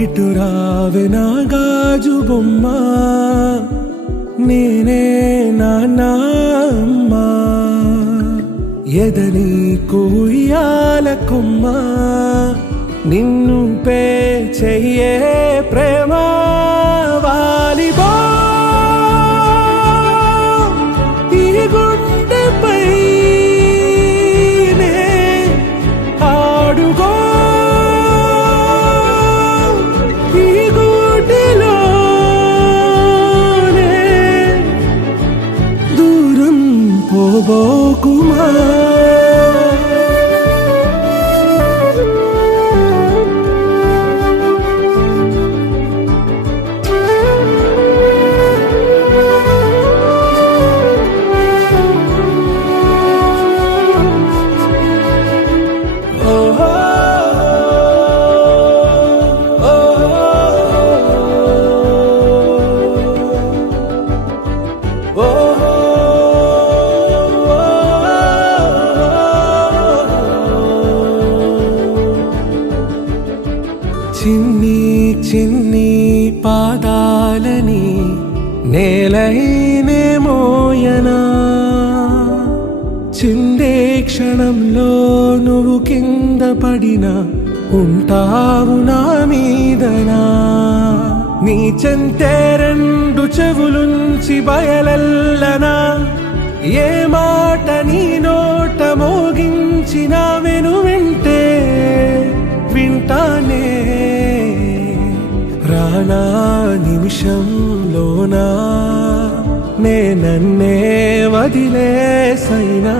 ఇటు రావే నా గాజు బొమ్మ, నేనే నాన్న అమ్మ. ఎదని కుయ్యాల కొమ్మ, నిన్ను పే చెయ్యే ప్రేమ వాలిబా. ఈ గుండెపై నే ఆడుగో, ఈ గుడిలోనే దూరం పోబోకుమా. చిన్ని చిన్ని పాదాలని నేలైనే మోయనా, చిందే క్షణంలో నువ్వు కింద పడినా ఉంటావు నా మీదనా. నీ చెంతే రెండు చెవులుంచి బయలెల్లనా, ఏ మాట నీ నోట మోగించిన వెను వింటే వింటానే. రానా నిమిషంలోనా నే నన్నే వదిలేసైనా.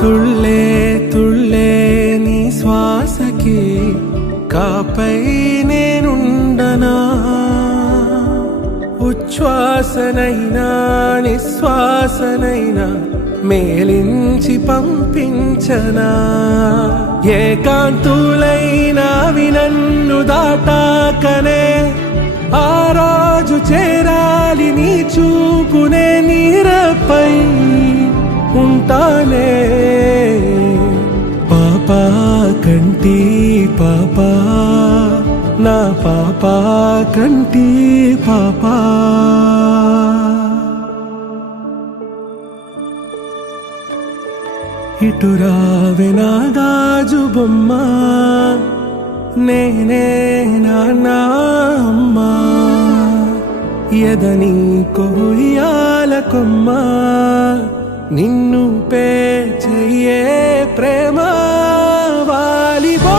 తుళ్ళే తుళ్ళే నీ శ్వాసకి కాపై నేనుండనా, ఉచ్ఛ్వాసనైనా నిశ్వాసనైనా మేలించి పంపించనా. ఏకాంతులైనా నన్ను దాటాకనే ఆ రోజు చేరాలి నీ చూపునే నీరపై ఉంటానే. పాపా కంటి పాపా, నా పాపా కంటి పాపా. ఇటు రావే నా గాజు బొమ్మ, నేనే నాన్న అమ్మ. ఎదని కొయ్యాల కొమ్మ, నిన్ను పే చెయ్యే ప్రేమ వాలిబా.